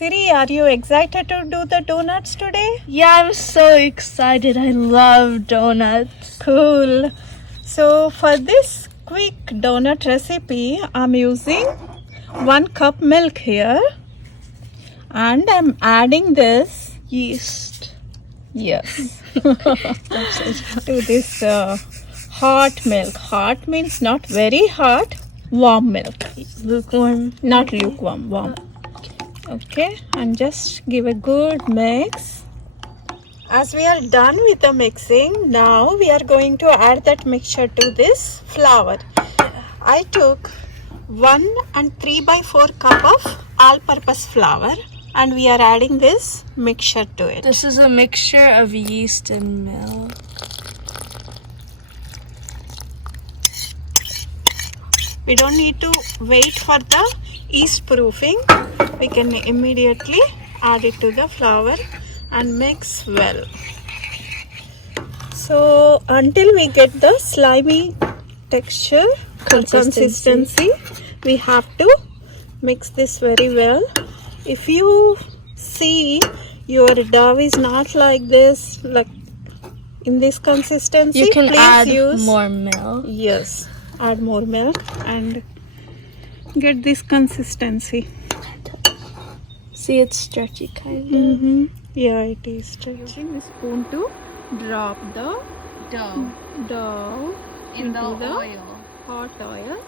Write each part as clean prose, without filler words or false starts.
Siri, are you excited to do the donuts today? Yeah, I'm so excited. I love donuts. Cool. So for this quick donut recipe, I'm using 1 cup milk here. And I'm adding this Yeast. Yes. to this hot milk. Hot means not very hot, warm milk. Lukewarm. Not lukewarm, warm. Okay, and just give a good mix. As we are done with the mixing, now we are going to add that mixture to this flour. I took 1 and 3/4 cup of all-purpose flour. And we are adding this mixture to it. This is a mixture of yeast and milk. We don't need to wait for the yeast proofing. We can immediately add it to the flour and mix well. So until we get the slimy texture or consistency, we have to mix this very well. If you see your dough is not like this, like in this consistency, you can add use more milk. Yes, add more milk and get this consistency. See, it's stretchy kind of. Yeah, it is stretchy. Using the spoon to drop the dough In into the oil. hot oil.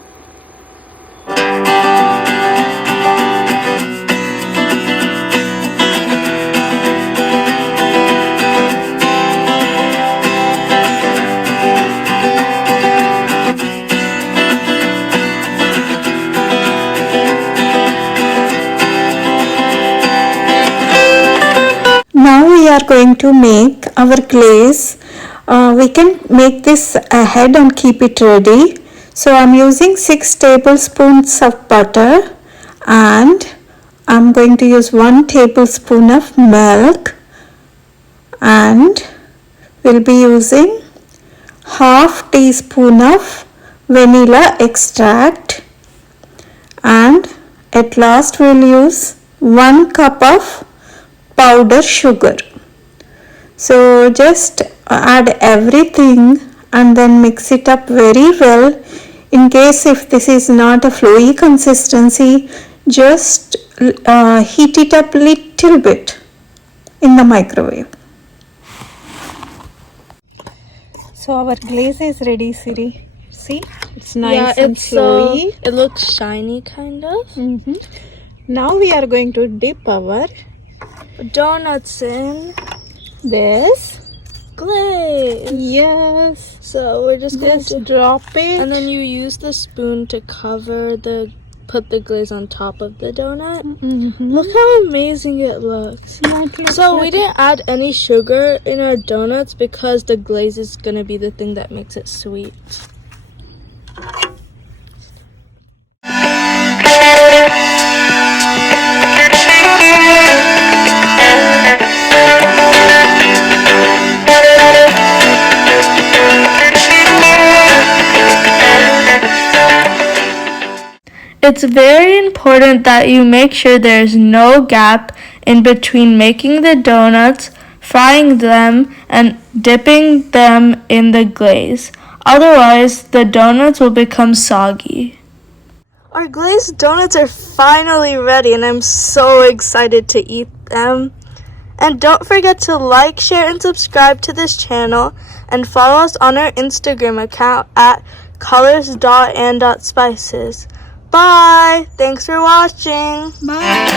Now we are going to make our glaze. We can make this ahead and keep it ready. So I'm using 6 tablespoons of butter and I'm going to use 1 tablespoon of milk, and we'll be using half teaspoon of vanilla extract, and at last we'll use 1 cup of powder sugar. So just add everything and then mix it up very well. In case if this is not a flowy consistency, just heat it up little bit in the microwave. So our glaze is ready, Siri. See, it's nice and flowy. It looks shiny kind of. Now we are going to dip our Donuts in this glaze. Yes. So we're just going to drop it. and then you use the spoon to put the glaze on top of the donut. Look how amazing it looks. So we didn't add any sugar in our donuts because the glaze is going to be the thing that makes it sweet. It's very important that you make sure there's no gap in between making the donuts, frying them, and dipping them in the glaze. Otherwise, the donuts will become soggy. Our glazed donuts are finally ready, and I'm so excited to eat them. And don't forget to like, share, and subscribe to this channel, and follow us on our Instagram account at colors.and.spices. Bye! Thanks for watching! Bye!